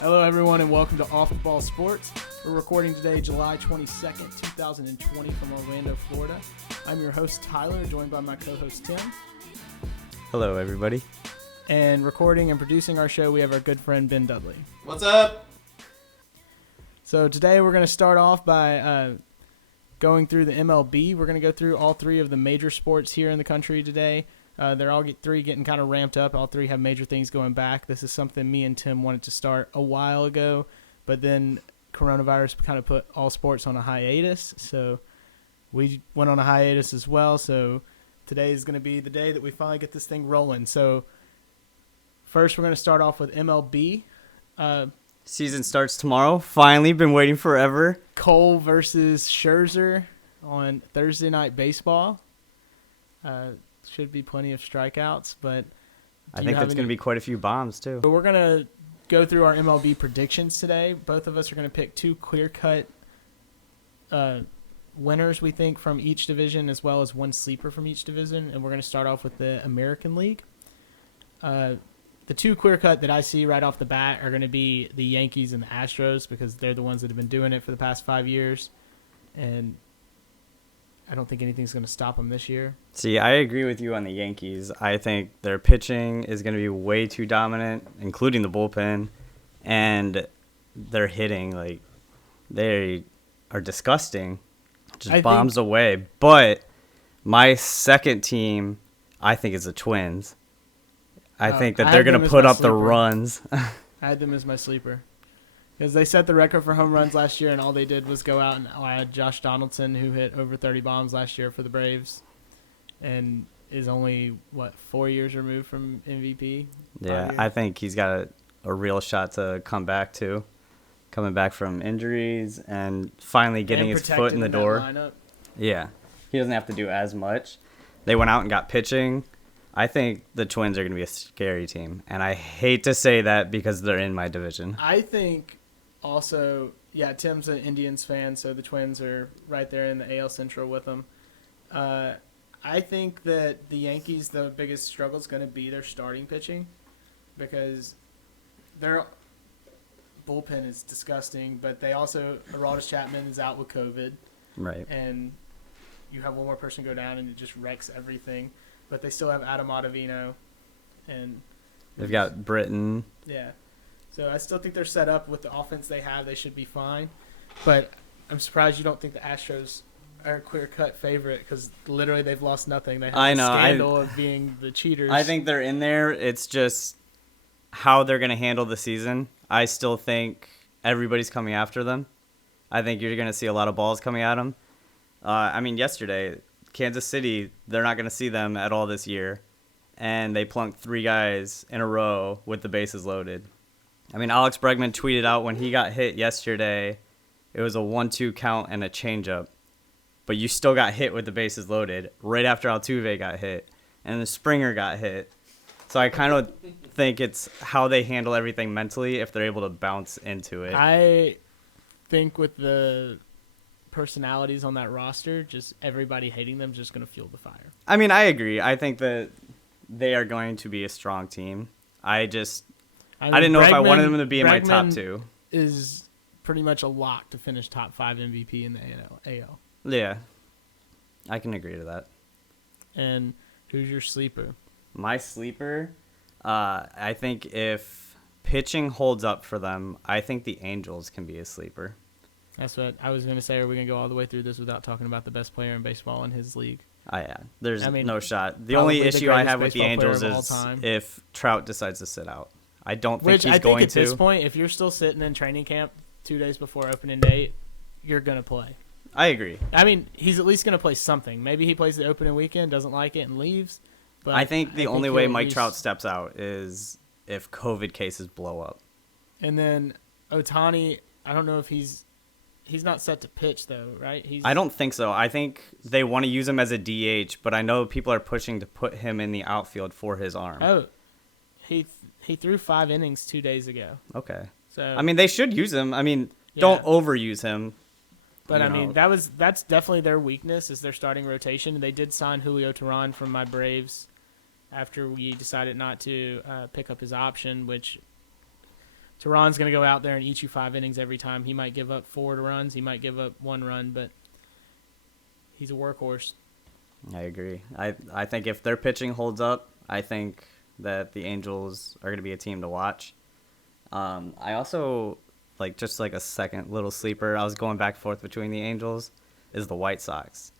Hello, everyone, and welcome to Off the Ball Sports. We're recording today, July 22nd, 2020, from Orlando, Florida. I'm your host, Tyler, joined by my co-host, Tim. Hello, everybody. And recording and producing our show, we have our good friend, Ben Dudley. What's up? So today we're going to start off by going through the MLB. We're going to go through all three of the major sports here in the country today. They're all three getting kind of ramped up. All three have major things going back. This is something me and Tim wanted to start a while ago, but then coronavirus kind of put all sports on a hiatus, so we went on a hiatus as well. So today is going to be the day that we finally get this thing rolling. So first we're going to start off with MLB. Season starts tomorrow. Finally, been waiting forever. Cole versus Scherzer on Thursday Night Baseball. Should be plenty of strikeouts, but I think there's going to be quite a few bombs, too. So we're going to go through our MLB predictions today. Both of us are going to pick two clear-cut winners, we think, from each division, as well as one sleeper from each division, and we're going to start off with the American League. The two clear-cut that I see right off the bat are going to be the Yankees and the Astros, because they're the ones that have been doing it for the past 5 years, and I don't think anything's going to stop them this year. See, I agree with you on the Yankees. I think their pitching is going to be way too dominant, including the bullpen, and their hitting, like, they are disgusting, just bombs away. But my second team, I think, is the Twins. I think that they're going to put up the runs. I had them as my sleeper. Because they set the record for home runs last year, and all they did was go out and add Josh Donaldson, who hit over 30 bombs last year for the Braves, and is only, 4 years removed from MVP? Yeah, I think he's got a real shot to come back, too. Coming back from injuries and finally getting his foot in the door. Yeah, he doesn't have to do as much. They went out and got pitching. I think the Twins are going to be a scary team, and I hate to say that because they're in my division. I think also, Tim's an Indians fan, so the Twins are right there in the AL Central with them. I think that the Yankees, the biggest struggle is going to be their starting pitching, because their bullpen is disgusting, but they also, Aroldis Chapman is out with COVID. Right. And you have one more person go down, and it just wrecks everything. But they still have Adam Ottavino, and they've got Britton. Yeah. So I still think they're set up with the offense they have. They should be fine. But I'm surprised you don't think the Astros are a clear-cut favorite, because literally they've lost nothing. They have the scandal of being the cheaters. I think they're in there. It's just how they're going to handle the season. I still think everybody's coming after them. I think you're going to see a lot of balls coming at them. Yesterday, Kansas City, they're not going to see them at all this year. And they plunked 3 guys in a row with the bases loaded. Alex Bregman tweeted out when he got hit yesterday, it was a 1-2 count and a changeup. But you still got hit with the bases loaded right after Altuve got hit. And the Springer got hit. So I kind of think it's how they handle everything mentally if they're able to bounce into it. I think with the personalities on that roster, just everybody hating them is just going to fuel the fire. I agree. I think that they are going to be a strong team. I didn't know if I wanted them to be in my top 2. Is pretty much a lock to finish top 5 MVP in the AL. Yeah, I can agree to that. And who's your sleeper? My sleeper, I think if pitching holds up for them, I think the Angels can be a sleeper. That's what I was going to say. Are we going to go all the way through this without talking about the best player in baseball in his league? Yeah. There's no shot. The only issue I have with the Angels is if Trout decides to sit out. I don't think he's going to. At this point, if you're still sitting in training camp 2 days before opening day, you're going to play. I agree. He's at least going to play something. Maybe he plays the opening weekend, doesn't like it, and leaves. But I think the only way Mike Trout steps out is if COVID cases blow up. And then Ohtani, I don't know if he's not set to pitch, though, right? I don't think so. I think they want to use him as a DH, but I know people are pushing to put him in the outfield for his arm. Oh, he threw 5 innings 2 days ago. Okay. So they should use him. Don't overuse him. But that's definitely their weakness, is their starting rotation. They did sign Julio Teheran from my Braves after we decided not to pick up his option, which Tehran's going to go out there and eat you 5 innings every time. He might give up 4 runs. He might give up 1 run, but he's a workhorse. I agree. I think if their pitching holds up, I think that the Angels are going to be a team to watch. I also, just like a second little sleeper, I was going back and forth between the Angels, is the White Sox.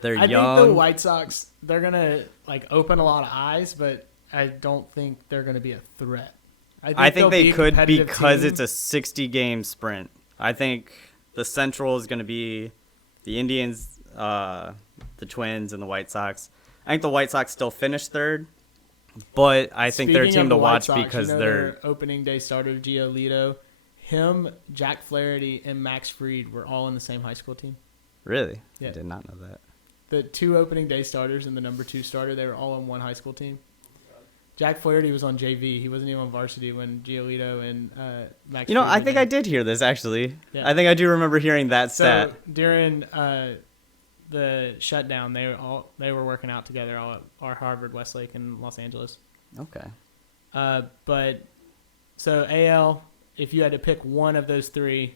They're young. I think the White Sox, they're going to open a lot of eyes, but I don't think they're going to be a threat. I think they could because team. it's a 60-game sprint. I think the Central is going to be the Indians, the Twins, and the White Sox. I think the White Sox still finish third, but I think they're a team to watch because they're their opening day starter, Giolito. Him, Jack Flaherty, and Max Fried were all in the same high school team. Really? Yeah. I did not know that. The 2 opening day starters and the number 2 starter, they were all on one high school team. Jack Flaherty was on JV. He wasn't even on varsity when Giolito and Max. I think I did hear this actually. Yeah. I think I do remember hearing that stat. So during the shutdown, they were working out together all at our Harvard, Westlake, and Los Angeles. Okay. But so AL, if you had to pick one of those 3,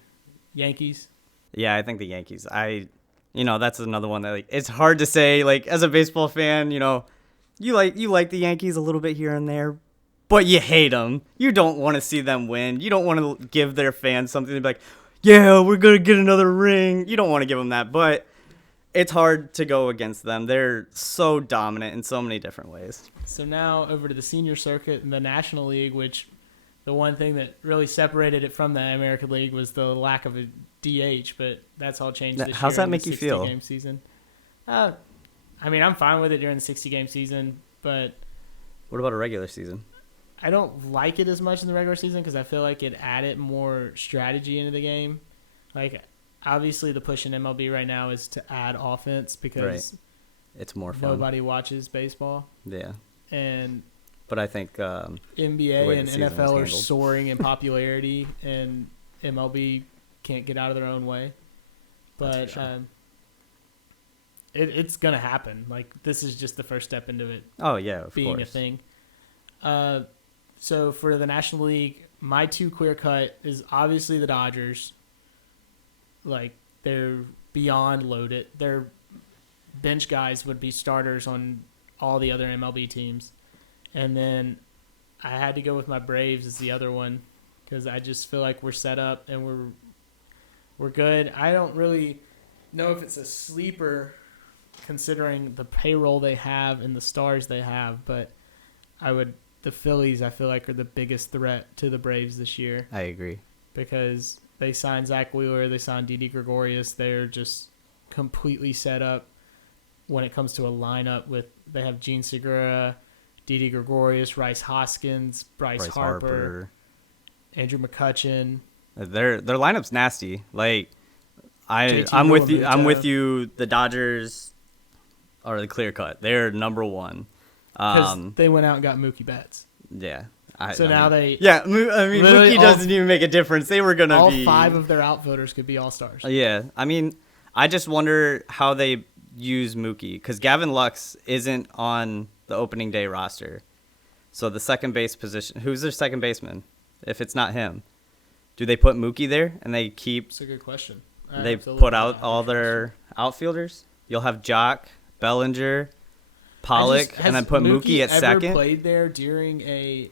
Yankees. Yeah, I think the Yankees. That's another one that it's hard to say. As a baseball fan, you like the Yankees a little bit here and there, but you hate them. You don't want to see them win. You don't want to give their fans something to be like, yeah, we're going to get another ring. You don't want to give them that, but it's hard to go against them. They're so dominant in so many different ways. So now over to the senior circuit in the National League, which the one thing that really separated it from the American League was the lack of a DH, but that's all changed this year. How's that make you feel? 60-game season. I'm fine with it during the 60-game season, but what about a regular season? I don't like it as much in the regular season because I feel like it added more strategy into the game. Obviously, the push in MLB right now is to add offense because it's more fun. Nobody watches baseball. Yeah. But I think NBA and NFL are soaring in popularity, and MLB can't get out of their own way. But sure. It's going to happen. This is just the first step into it. Oh, yeah, of being course. a thing. So for the National League, my 2 clear cut is obviously the Dodgers. They're beyond loaded. Their bench guys would be starters on all the other MLB teams. And then I had to go with my Braves as the other one because I just feel like we're set up and we're good. I don't really know if it's a sleeper considering the payroll they have and the stars they have, but the Phillies, I feel like, are the biggest threat to the Braves this year. I agree. Because they signed Zach Wheeler, they signed Didi Gregorius. They're just completely set up when it comes to a lineup they have Gene Segura, Didi Gregorius, Rice Hoskins, Bryce Harper, Andrew McCutchen. Their lineup's nasty. I'm with you. I'm with you. The Dodgers are the clear cut. They're number 1. Because they went out and got Mookie Betts. Yeah. Mookie doesn't even make a difference. They were gonna all 5 of their outfielders could be all stars. Yeah. I just wonder how they use Mookie because Gavin Lux isn't on the opening day roster. So the second base position, who's their second baseman? If it's not him, do they put Mookie there and they keep? That's a good question. They put out all their outfilders. You'll have Jock, Bellinger, Pollock, and then put Mookie at second. Has Mookie ever played there during a?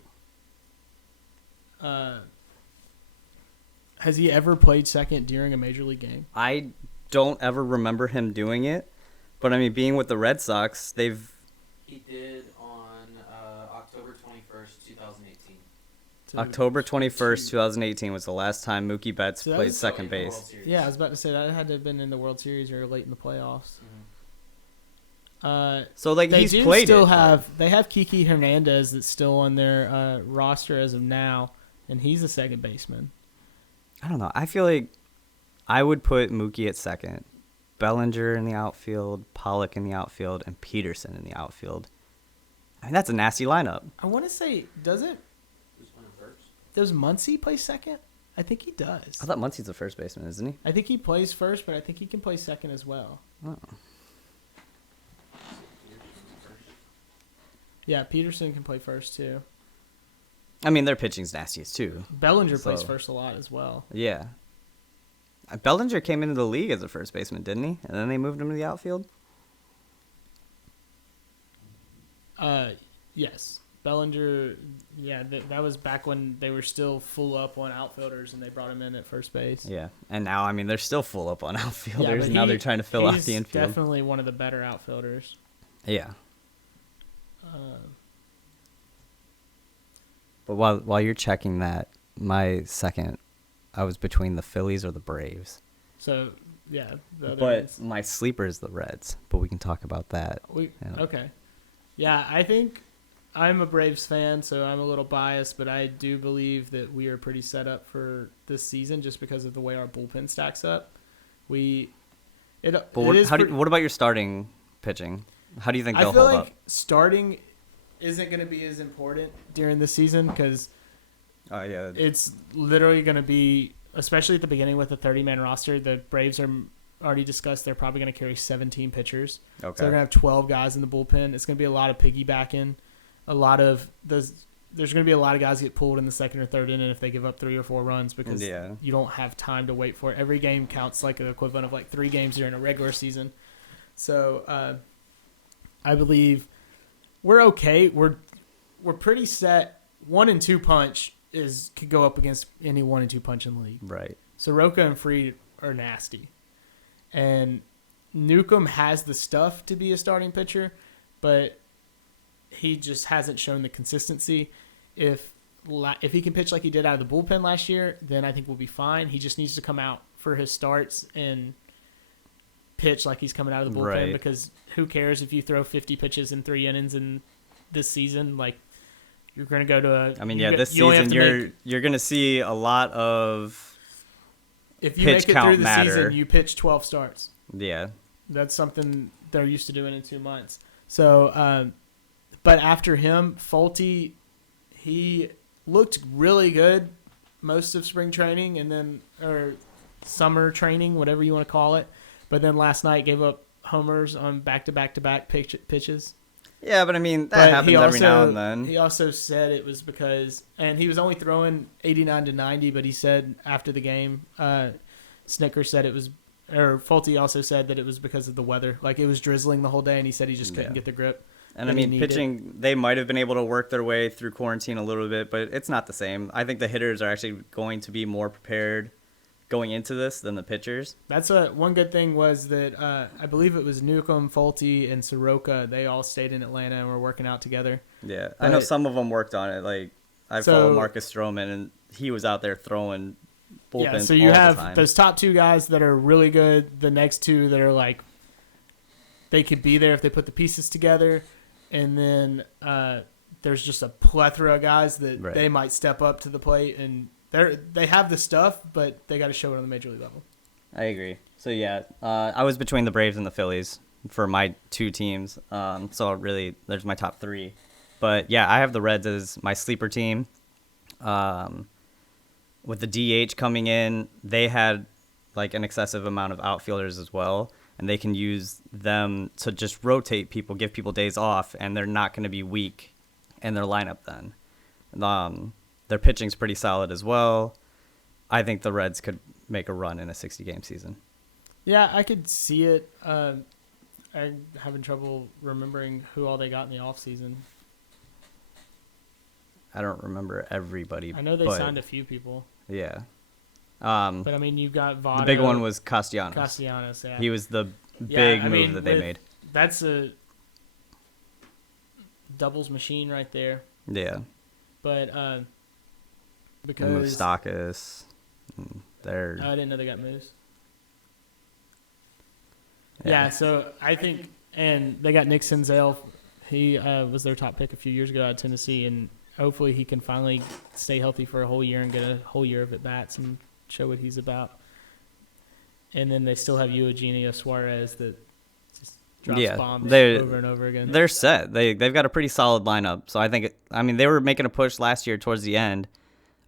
Has he ever played second during a major league game? I don't ever remember him doing it, but being with the Red Sox, He did on October 21st, 2018. October 21st, 2018 was the last time Mookie Betts played second base. Yeah, I was about to say that had to have been in the World Series or late in the playoffs. Mm-hmm. He's played it. They have Kiki Hernandez that's still on their roster as of now, and he's a second baseman. I don't know. I feel like I would put Mookie at second, Bellinger in the outfield, Pollock in the outfield, and Peterson in the outfield. That's a nasty lineup. I want to say, does Muncy play second? I think he does. I thought Muncy's the first baseman, isn't he? I think he plays first, but I think he can play second as well. Oh. Yeah, Peterson can play first too. I mean, their pitching's nastiest too. Bellinger plays So- first a lot as well. Yeah. Bellinger came into the league as a first baseman, didn't he? And then they moved him to the outfield. Yes. Bellinger, yeah, that was back when they were still full up on outfielders and they brought him in at first base. Yeah. And now, I mean, they're still full up on outfielders. but Now they're trying to fill out he's the infield. definitely one of the better outfielders. Yeah. Uh, But while you're checking that, my second, I was between the Phillies or the Braves. so, yeah. The other But ones- my sleeper is the Reds. But we can talk about that. Yeah. Okay. Yeah, I think I'm a Braves fan, so I'm a little biased, but I do believe that we are pretty set up for this season just because of the way our bullpen stacks up. But what about your starting pitching? How do you think I they'll feel hold like up? starting isn't going to be as important during the season because Oh, yeah. it's literally going to be, especially at the beginning with a 30-man roster, the Braves are already discussed they're probably going to carry 17 pitchers. Okay. So they're going to have 12 guys in the bullpen. It's going to be a lot of piggybacking. There's going to be a lot of guys get pulled in the second or third inning if they give up 3 or 4 runs because you don't have time to wait for it. Every game counts like an equivalent of like 3 games during a regular season. So I believe we're okay. We're pretty set. 1 and 2 punch could go up against any 1 and 2 punch in the league. Right. Soroka and Fried are nasty. And Newcomb has the stuff to be a starting pitcher, but he just hasn't shown the consistency. If he can pitch like he did out of the bullpen last year, then I think we'll be fine. He just needs to come out for his starts and pitch like he's coming out of the bullpen Right. because who cares if you throw 50 pitches in 3 innings in this season? Like, you're going to go to a... I mean, you this only have season to you're going to see a lot of if you pitch make it count through the matter. season, you pitch 12 starts. Yeah. That's something they're used to doing in 2 months. So, but after him, Fulte, he looked really good most of spring training or summer training, whatever you want to call it. But then last night gave up homers on back-to-back-to-back pitches. Yeah, but I mean, that But happens every now and then. He also said it was because, and he was only throwing 89 to 90, but he said after the game, Snicker said it was, or Fulte also said that it was because of the weather. Like it was drizzling the whole day, and he said he just couldn't get the grip. And that I he mean, needed. pitching, they might have been able to work their way through quarantine a little bit, but it's not the same. I think the hitters are actually going to be more prepared going into this than the pitchers. That's one good thing was that I believe it was Newcomb, Fulte, and Soroka. They all stayed in Atlanta and were working out together. Yeah, I know some of them worked on it. Like I follow Marcus Stroman, and he was out there throwing bullpens Yeah, so you all have the time. those top 2 guys that are really good. The next 2 that are like they could be there if they put the pieces together, and then there's just a plethora of guys that they might step up to the plate, and they have the stuff, but they got to show it on the major league level. I agree. So yeah, I was between the Braves and the Phillies for my 2 teams. So really, there's my top 3. But yeah, I have the Reds as my sleeper team. With the DH coming in, they had like an excessive amount of outfielders as well, and they can use them to just rotate people, give people days off, and they're not going to be weak in their lineup then. Their pitching's pretty solid as well. I think the Reds could make a run in a 60-game season. Yeah, I could see it. I'm having trouble remembering who all they got in the offseason. I don't remember everybody. I know they signed a few people. Yeah. But, I mean, you've got Votto. The big one was Castellanos. Castellanos, yeah. He was the big move that they made. That's a doubles machine right there. Yeah. But because... They moved Stockus. I didn't know they got moves. Yeah, so I think... And they got Nick Senzel. He was their top pick a few years ago out of Tennessee, and hopefully he can finally stay healthy for a whole year and get a whole year of at-bats and show what he's about. And then they still have Eugenio Suarez that just drops bombs over and over again. They're set. They've got a pretty solid lineup. So I think, they were making a push last year towards the end.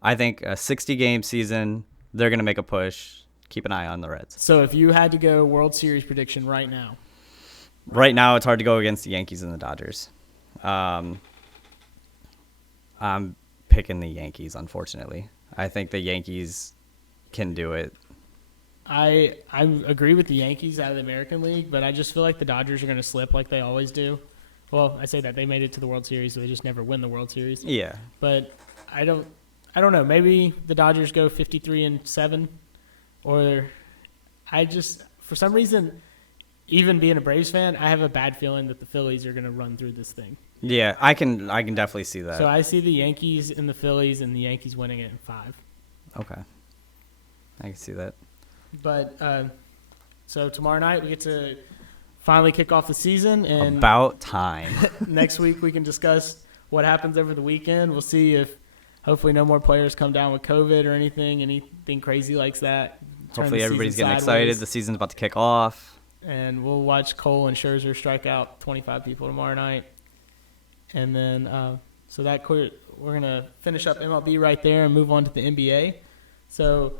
I think a 60-game season, they're going to make a push. Keep an eye on the Reds. So if you had to go World Series prediction right now. Right now, it's hard to go against the Yankees and the Dodgers. I'm picking the Yankees, unfortunately. I think the Yankees can do it. I agree with the Yankees out of the American League, but I just feel like the Dodgers are going to slip like they always do. Well, I say that they made it to the World Series, so they just never win the World Series. Yeah. But I don't know. Maybe the Dodgers go 53-7, or for some reason, even being a Braves fan, I have a bad feeling that the Phillies are going to run through this thing. Yeah, I can definitely see that. So I see the Yankees and the Phillies, and the Yankees winning it in 5. Okay. I can see that. But so tomorrow night we get to finally kick off the season, and About time. next week we can discuss what happens over the weekend. We'll see if hopefully no more players come down with COVID or anything crazy like that. Turn Hopefully the everybody's season getting sideways. excited. The seas's about to kick off. And we'll watch Cole and Scherzer strike out 25 people tomorrow night. And then we're going to finish up MLB right there and move on to the NBA. So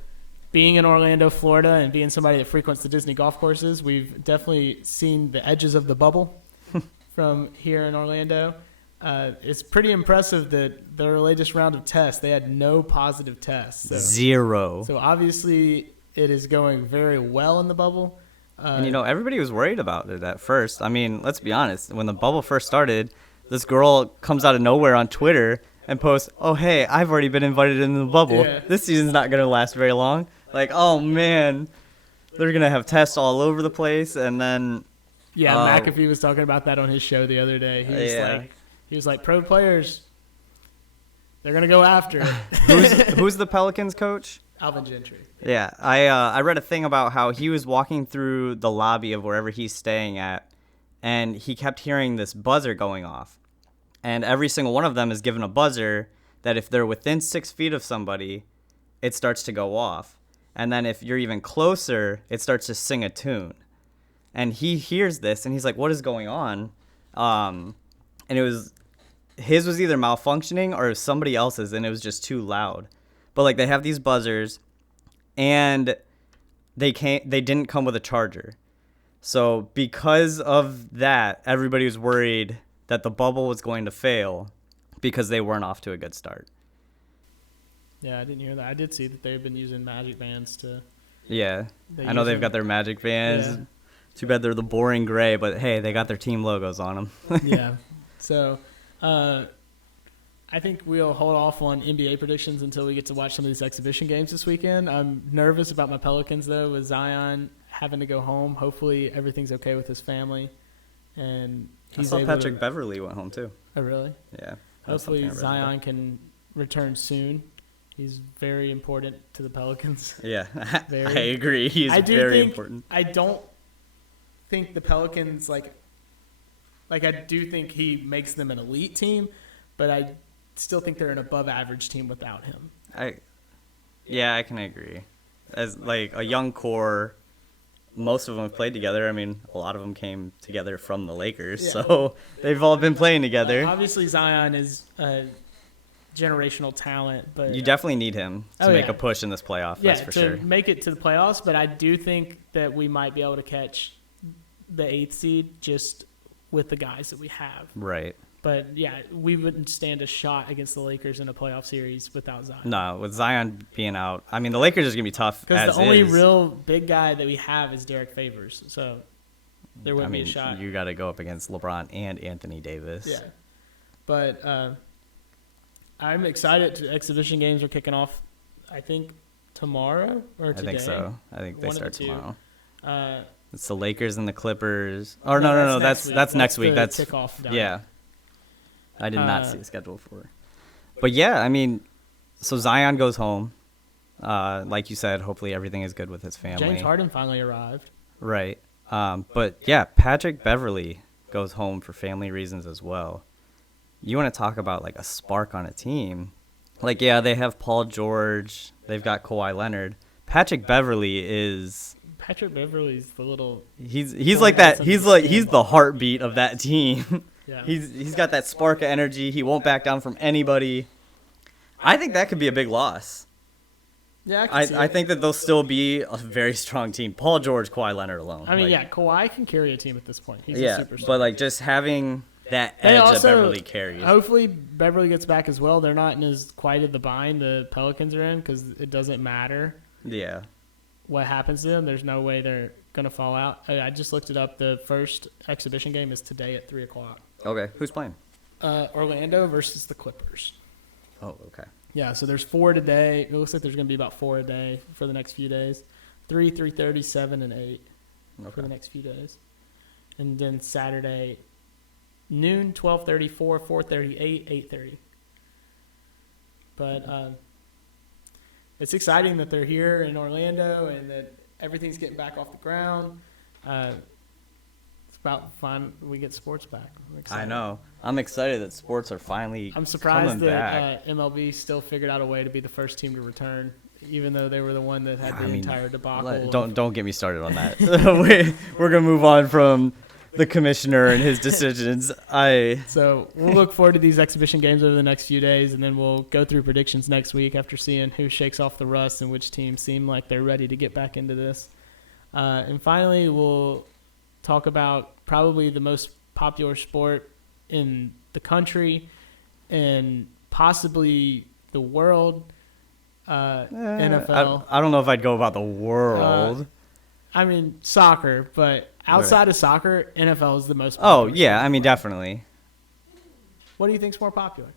being in Orlando, Florida, and being somebody that frequents the Disney golf courses, we've definitely seen the edges of the bubble from here in Orlando. It's pretty impressive that their latest round of tests, they had no positive tests. So, 0. So obviously it is going very well in the bubble. And, everybody was worried about it at first. I mean, let's be honest. When the bubble first started, this girl comes out of nowhere on Twitter and posts, "Oh, hey, I've already been invited into the bubble. Yeah. This season's not going to last very long." Like, oh, man. They're going to have tests all over the place. And then... Yeah, McAfee was talking about that on his show the other day. He was like, pro players, they're going to go after it. Who's the Pelicans coach? Alvin Gentry. Yeah, I read a thing about how he was walking through the lobby of wherever he's staying at, and he kept hearing this buzzer going off. And every single one of them is given a buzzer that if they're within 6 feet of somebody, it starts to go off. And then if you're even closer, it starts to sing a tune. And he hears this, and he's like, what is going on? And his was either malfunctioning or somebody else's, and it was just too loud. But, like, they have these buzzers, and they didn't come with a charger. So because of that, everybody was worried that the bubble was going to fail because they weren't off to a good start. Yeah, I didn't hear that. I did see that they've been using magic bands to... Yeah, I know they've got their magic bands. Yeah. Too bad they're the boring gray, but hey, they got their team logos on them. Yeah. So I think we'll hold off on NBA predictions until we get to watch some of these exhibition games this weekend. I'm nervous about my Pelicans, though, with Zion having to go home. Hopefully everything's okay with his family. And I saw Patrick Beverly went home, too. Oh, really? Yeah. Hopefully Zion can return soon. He's very important to the Pelicans. Yeah, I agree. He's very important. I don't think the Pelicans, like I do think he makes them an elite team, but I still think they're an above-average team without him. I can agree. As, like, a young core, most of them have played together. I mean, a lot of them came together from the Lakers, so they've all been playing together. Obviously, Zion is a generational talent, but you definitely need him to make a push in this playoff. That's for sure. To make it to the playoffs, but I do think that we might be able to catch the 8th seed just with the guys that we have. Right. But, yeah, we wouldn't stand a shot against the Lakers in a playoff series without Zion. No, with Zion being out, I mean, the Lakers are going to be tough because the only real big guy that we have is Derek Favors, so there wouldn't be a shot. You got to go up against LeBron and Anthony Davis. Yeah. But I'm excited. Exhibition games are kicking off, I think, tomorrow or today. I think so. I think they start tomorrow. Uh, It's the Lakers and the Clippers. Oh, no. That's next week. That's kickoff. Yeah. I did not see a schedule for it. But, yeah, I mean, so Zion goes home. Like you said, hopefully everything is good with his family. James Harden finally arrived. Right. But, yeah, Patrick Beverly goes home for family reasons as well. You want to talk about, like, a spark on a team. Like, yeah, they have Paul George. They've got Kawhi Leonard. Patrick Beverly's the little... He's like that. He's the heartbeat of that team. Yeah. He's got that spark of energy. He won't back down from anybody. I think that could be a big loss. Yeah, I think that they'll still be a very strong team. Paul George, Kawhi Leonard alone. I mean, Kawhi can carry a team at this point. He's a superstar. But like just having that They edge that also, Beverly carries. hopefully Beverly gets back as well. They're not in as quite of the bind the Pelicans are in because it doesn't matter Yeah. what happens to them. There's no way they're going to fall out. I just looked it up. The first exhibition game is today at 3 o'clock. Okay. Who's playing? Orlando versus the Clippers. Oh, okay. Yeah, so there's 4 today. It looks like there's going to be about 4 a day for the next few days. 3, 3:30, 7, and 8 for the next few days. And then Saturday, noon, 12:30, 4, 4:30, 8, 8:30. But it's exciting that they're here in Orlando and that everything's getting back off the ground. It's about fun we get sports back. I'm excited. I know. I'm excited that sports are finally I'm surprised coming back. that MLB still figured out a way to be the first team to return, even though they were the one that had the entire debacle. Don't get me started on that. We're gonna move on from the commissioner and his decisions. So we'll look forward to these exhibition games over the next few days, and then we'll go through predictions next week after seeing who shakes off the rust and which teams seem like they're ready to get back into this. And finally, we'll talk about probably the most popular sport in the country and possibly the world, NFL. I don't know if I'd go about the world. I mean, soccer, but outside of soccer, NFL is the most Oh, popular. yeah. I mean, definitely. What do you think's more popular?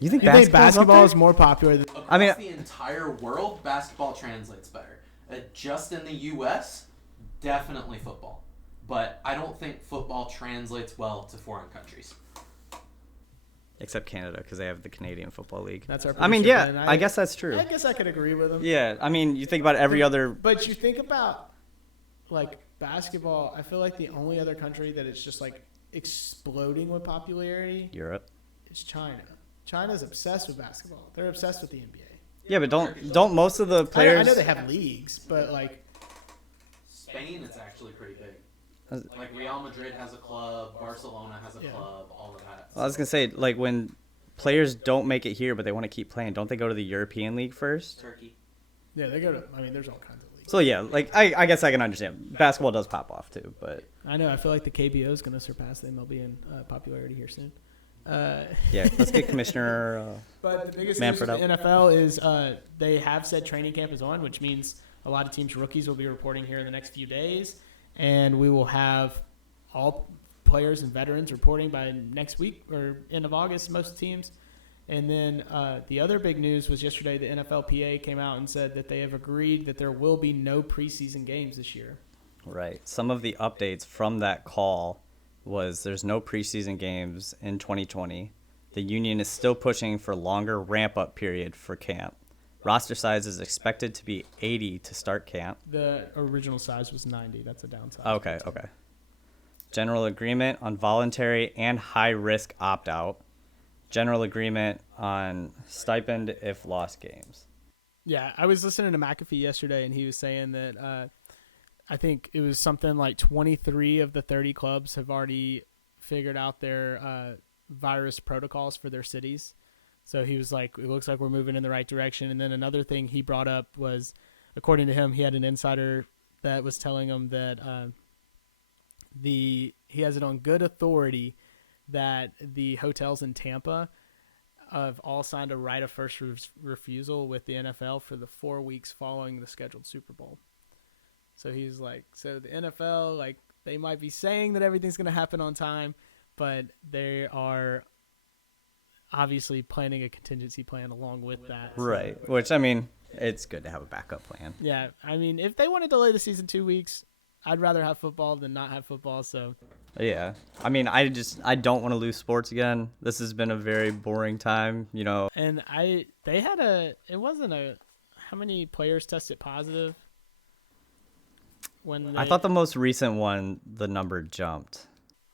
You think You think basketball is up more popular than Across the entire world, basketball translates better. Just in the U.S., definitely football. But I don't think football translates well to foreign countries. there? Except Canada, because they have the Canadian Football League. That's our I mean, producer, yeah, Ben. I guess that's true. I guess I could agree with him. Yeah, I mean, you think about every other. But you think about, like, basketball, I feel like the only other country that it's just, like, exploding with popularity Europe. is China. China's obsessed with basketball. They're obsessed with the NBA. Yeah, but don't most of the players. I know they have leagues, but, like, Spain, it's actually pretty big. Like Real Madrid has a club, Barcelona has a club, all of that. I was gonna say, like, when players don't make it here, but they want to keep playing, don't they go to the European League first? Turkey. yeah, they go to, I mean, there's all kinds of leagues. So yeah, like I guess I can understand. Basketball does pop off too, but I know, I feel like the KBO is going to surpass the MLB in popularity here soon. yeah, let's get Commissioner. But the biggest Manfred news in out. the NFL is they have said training camp is on, which means a lot of teams' rookies will be reporting here in the next few days. And we will have all players and veterans reporting by next week or end of August, most teams. And then the other big news was yesterday the NFLPA came out and said that they have agreed that there will be no preseason games this year. Right. Some of the updates from that call was there's no preseason games in 2020. The union is still pushing for longer ramp-up period for camp. Roster size is expected to be 80 to start camp. The original size was 90. That's a downside. Okay. General agreement on voluntary and high-risk opt-out. General agreement on stipend if lost games. Yeah, I was listening to McAfee yesterday, and he was saying that I think it was something like 23 of the 30 clubs have already figured out their virus protocols for their cities. So he was like, it looks like we're moving in the right direction. And then another thing he brought up was, according to him, he had an insider that was telling him that he has it on good authority that the hotels in Tampa have all signed a right of first refusal with the NFL for the 4 weeks following the scheduled Super Bowl. So he's like, so the NFL, like, they might be saying that everything's going to happen on time, but they are obviously planning a contingency plan along with that. Right. Which, I mean, it's good to have a backup plan. Yeah. I mean, if they want to delay the season 2 weeks, I'd rather have football than not have football. So Yeah. I mean, I don't want to lose sports again. This has been a very boring time, you know. And how many players tested positive? I thought the most recent one, the number jumped.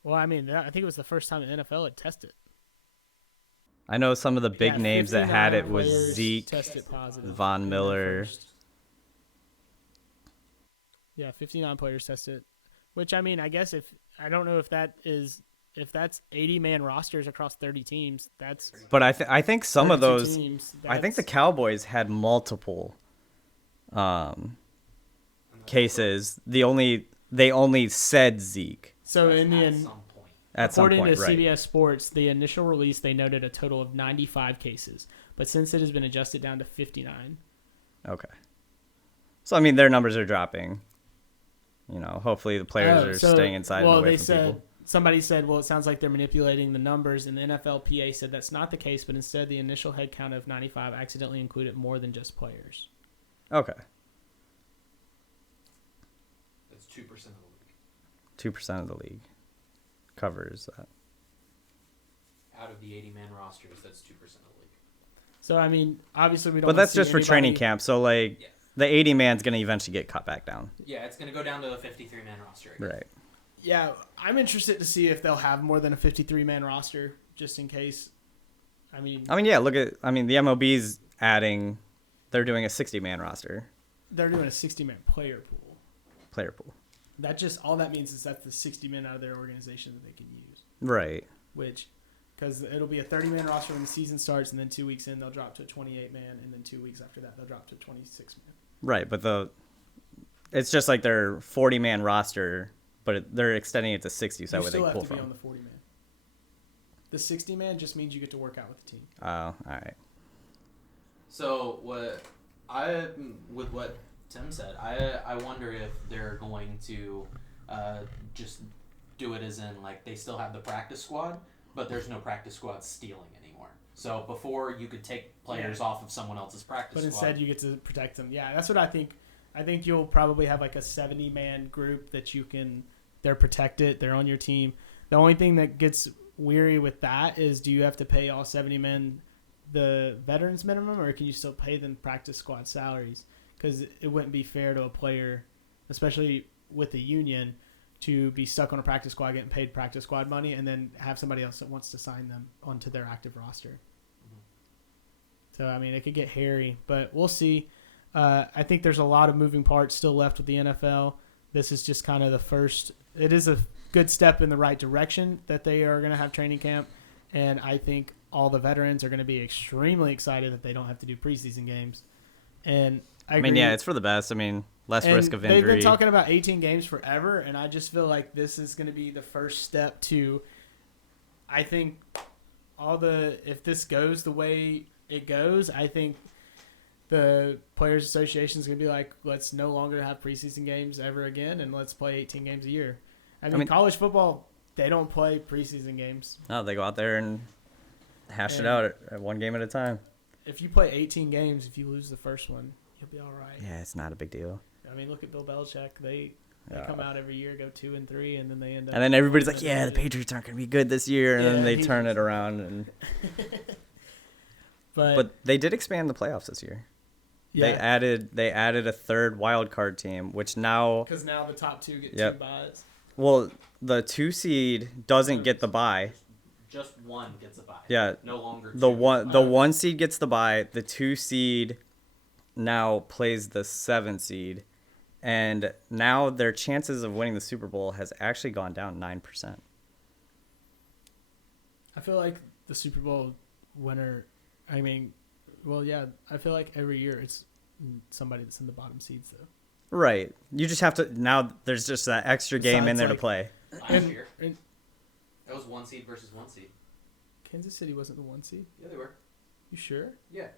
Well, I mean, I think it was the first time the NFL had tested. I know some of the big Yeah, names that had it was 59 players Zeke, tested positive Von in the Miller. first. Yeah, 59 players tested. Which, I mean, I guess I don't know if that's 80-man rosters across 30 teams. That's But I think some of 32 those, teams. I think the That's- Cowboys had multiple cases. They only said Zeke. So in the At end, some point. At some According point, to right. CBS Sports, the initial release, they noted a total of 95 cases. But since it has been adjusted down to 59. Okay. So, I mean, their numbers are dropping. Hopefully the players are staying inside and away from people. Somebody said, well, it sounds like they're manipulating the numbers, and the NFLPA said that's not the case, but instead the initial head count of 95 accidentally included more than just players. Okay. That's 2% of the league. 2% of the league covers that. Out of the 80-man rosters, that's 2% of the league. So, I mean, obviously we don't But wanna that's see just for training anybody- camp. So, like, Yeah. the 80-man's going to eventually get cut back down. Yeah, it's going to go down to a 53-man roster again. Right. Yeah, I'm interested to see if they'll have more than a 53-man roster, just in case. I mean, yeah, the MLB's adding, they're doing a 60-man roster, they're doing a 60-man player pool. player pool. That just, all that means is that's the 60 men out of their organization that they can use. Right. Which, because it'll be a 30-man roster when the season starts, and then 2 weeks in, they'll drop to a 28-man, and then 2 weeks after that, they'll drop to a 26-man. Right, but it's just like their 40-man roster, but they're extending it to 60, so that way they still pull have to from. be on the 40-man. The 60-man just means you get to work out with the team. Oh, all right. So with what Tim said, I wonder if they're going to just do it as in like they still have the practice squad, but there's no practice squad stealing anymore. So before you could take players off of someone else's practice But squad. instead, you get to protect them. Yeah, that's what I think. I think you'll probably have like a 70-man group that they're protected. They're on your team. The only thing that gets weary with that is, do you have to pay all 70 men the veterans minimum, or can you still pay them practice squad salaries? Because it wouldn't be fair to a player, especially with the union, to be stuck on a practice squad getting paid practice squad money and then have somebody else that wants to sign them onto their active roster. Mm-hmm. So, I mean, it could get hairy, but we'll see. I think there's a lot of moving parts still left with the NFL. This is just kind of the first. It is a good step in the right direction that they are going to have training camp, and I think all the veterans are going to be extremely excited that they don't have to do preseason games. And I mean, agree. yeah, it's for the best. I mean, less risk of injury. They've been talking about 18 games forever, and I just feel like this is going to be the first step to, I think, if this goes the way it goes, I think the Players Association is going to be like, let's no longer have preseason games ever again, and let's play 18 games a year. I mean college football, they don't play preseason games. No, they go out there and hash it out at one game at a time. If you play 18 games, if you lose the first one, you'll be all right. Yeah, it's not a big deal. I mean, look at Bill Belichick. They come out every year, go 2-3, and then they end up. And then everybody's like, "Yeah, the Patriots aren't going to be good this year," and then they he- turn it around. And but they did expand the playoffs this year. yeah, They added a third wild card team, which now, because now the top two get Yep. 2 buys. well, the 2 seed doesn't get the bye. Just one gets a bye. Yeah, No longer the two. the 1 seed gets the bye. The 2 seed now plays the 7 seed, and now their chances of winning the Super Bowl has actually gone down 9%. I feel like the Super Bowl winner. I mean, well, yeah. I feel like every year it's somebody that's in the bottom seeds, though. Right. You just have to now. There's just that extra game in Besides, there to like- play. Last year. And That was 1 seed versus 1 seed. Kansas City wasn't the 1 seed. Yeah, they were. You sure? Yeah.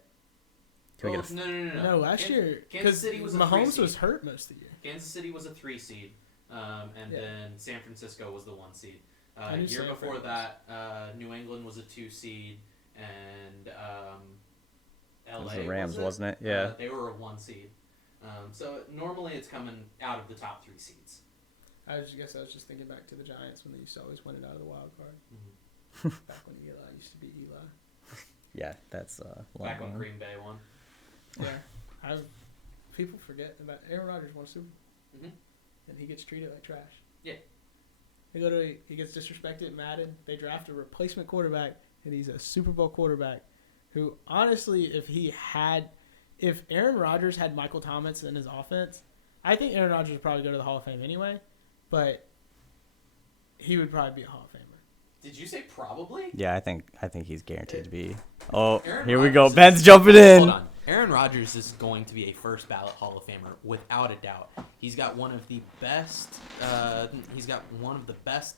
Can we Oh, get a- no. No, last year Kansas City was a Mahomes 3 seed. was hurt most of the year. Kansas City was a 3 seed, and Yeah. then San Francisco was the 1 seed. I knew Year San before Fran that, New England was a 2 seed, and LA It was the Rams, was wasn't it? Yeah. they were a 1 seed. So normally it's coming out of the top 3 seeds. I guess I was just thinking back to the Giants when they used to always win it out of the wild card. Back when Eli used to be Eli. Yeah, that's Back when Green Bay won. Yeah, people forget about Aaron Rodgers won a Super Bowl, Mhm. and he gets treated like trash. Yeah. He gets disrespected in Madden. They draft a replacement quarterback, and he's a Super Bowl quarterback. Who honestly, if Aaron Rodgers had Michael Thomas in his offense, I think Aaron Rodgers would probably go to the Hall of Fame anyway. But he would probably be a Hall of Famer. Did you say probably? Yeah, I think he's guaranteed to be. Oh, Aaron here we go. Rodgers Ben's is- jumping in. Hold on. Aaron Rodgers is going to be a first ballot Hall of Famer without a doubt. He's got one of the best.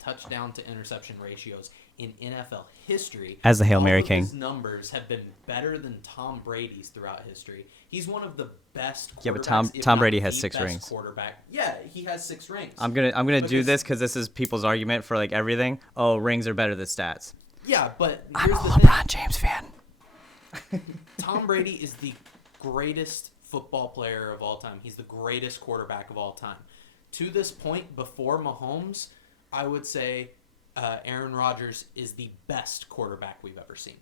Touchdown to interception ratios in NFL history. As the Hail Mary All of King. His numbers have been better than Tom Brady's throughout history. He's one of the best. Yeah, but quarterbacks, if Tom not Brady has the 6 best rings. Quarterback. Yeah, he has 6 rings. I'm gonna do Because- this because this is people's argument for like everything. Oh, rings are better than stats. Yeah, but I'm a here's the LeBron James fan. Tom Brady is the greatest football player of all time. He's the greatest quarterback of all time. To this point, before Mahomes, I would say Aaron Rodgers is the best quarterback we've ever seen.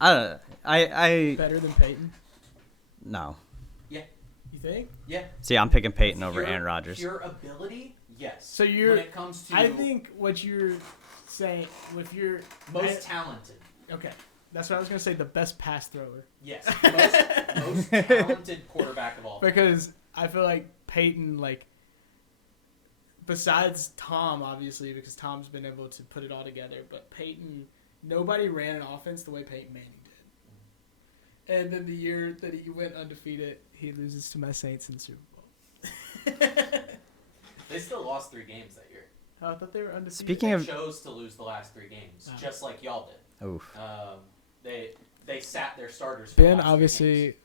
I don't know. I Better than Peyton, no. Yeah, you think? yeah. See, I'm picking Peyton over Pure- Aaron Rodgers. Pure ability, yes. So you're. when it comes to I think what you're saying, if you're most talented. okay, that's what I was gonna say. The best pass thrower, Yes, most talented quarterback of all time. because I feel like Peyton, like, besides Tom, obviously, because Tom's been able to put it all together, but Peyton, nobody ran an offense the way Peyton Manning did. And then the year that he went undefeated, he loses to my Saints in the Super Bowl. They still lost 3 games that year. Oh, I thought they were undefeated. Speaking They of- chose to lose the last 3 games, Oh. just like y'all did. Oof. They sat their starters. For the Ben last 3 games. obviously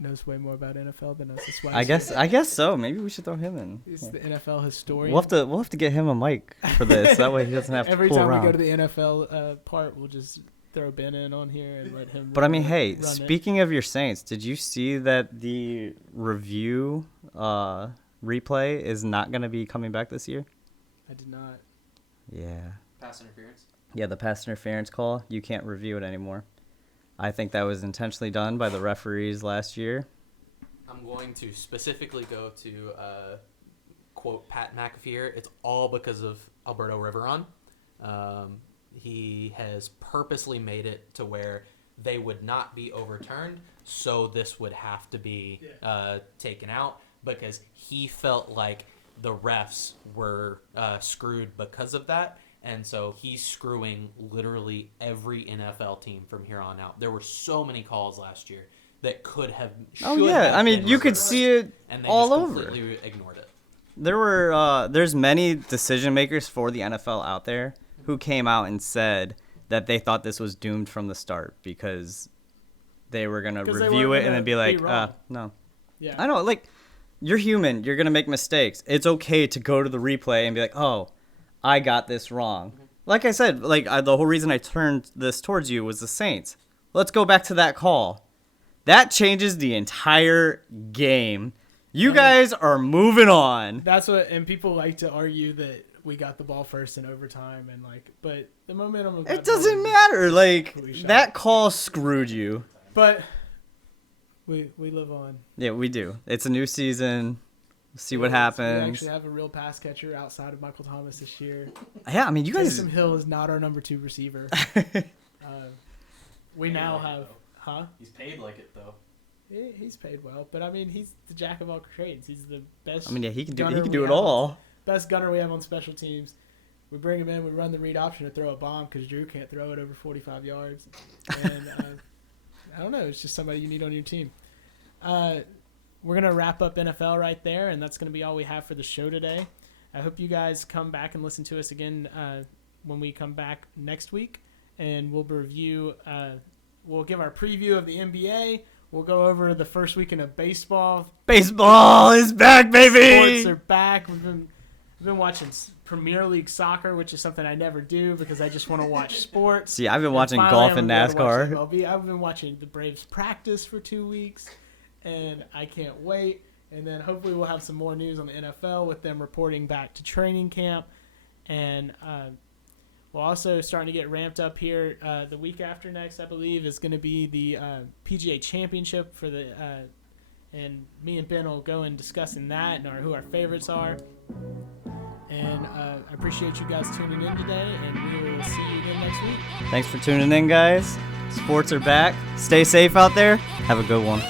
knows way more about NFL than us. That's why I guess so. Maybe we should throw him in. he's the NFL historian. We'll have to get him a mic for this. That way he doesn't have to Every pull time around. we go to the NFL part, we'll just throw Ben in on here and let him. But I mean, run hey, it. speaking of your Saints, did you see that the review replay is not going to be coming back this year? I did not. Yeah. Pass interference. Yeah, the pass interference call, you can't review it anymore. I think that was intentionally done by the referees last year. I'm going to specifically go to quote Pat McAfee here. It's all because of Alberto Riveron. He has purposely made it to where they would not be overturned, so this would have to be taken out because he felt like the refs were screwed because of that. And so he's screwing literally every NFL team from here on out. There were so many calls last year that could have. Oh, should yeah. have I mean, been you could reversed, see it and they all just over. completely ignored it. There's many decision makers for the NFL out there who came out and said that they thought this was doomed from the start because they were going to 'Cause they review weren't it and then gonna be like, be wrong. no. Yeah. I know, like, you're human. You're going to make mistakes. It's okay to go to the replay and be like, oh, I got this wrong. Like I said, like the whole reason I turned this towards you was the Saints. Let's go back to that call. That changes the entire game. You guys are moving on. That's what, and people like to argue that we got the ball first in overtime, and like, but the momentum of It doesn't matter. Like, Cliche. that call screwed you. But we live on. Yeah, we do. It's a new season. See what We happens. actually have a real pass catcher outside of Michael Thomas this year. Yeah, I mean, you guys. Taysom Hill is not our number 2 receiver. We now like it, have, though. huh? He's paid like it though. He's paid well, but I mean, he's the jack of all trades. He's the best. I mean, yeah, he can do. gunner He can we do it have on- all. Best gunner we have on special teams. We bring him in. We run the read option to throw a bomb because Drew can't throw it over 45 yards. And I don't know. It's just somebody you need on your team. We're gonna wrap up NFL right there, and that's gonna be all we have for the show today. I hope you guys come back and listen to us again when we come back next week, and we'll review. We'll give our preview of the NBA. We'll go over the first weekend of baseball. Baseball is back, baby. Sports are back. We've been watching Premier League soccer, which is something I never do because I just want to watch sports. See, I've been And watching finally, golf I'm and gonna be able to watch NASCAR. MLB. I've been watching the Braves practice for 2 weeks, and I can't wait. And then hopefully we'll have some more news on the NFL with them reporting back to training camp. And we're also starting to get ramped up here. The week after next, I believe, is going to be the PGA Championship for the and me and Ben will go and discussing that and who our favorites are. And I appreciate you guys tuning in today, and we will see you again next week. Thanks for tuning in, guys. Sports are back. Stay safe out there. Have a good one.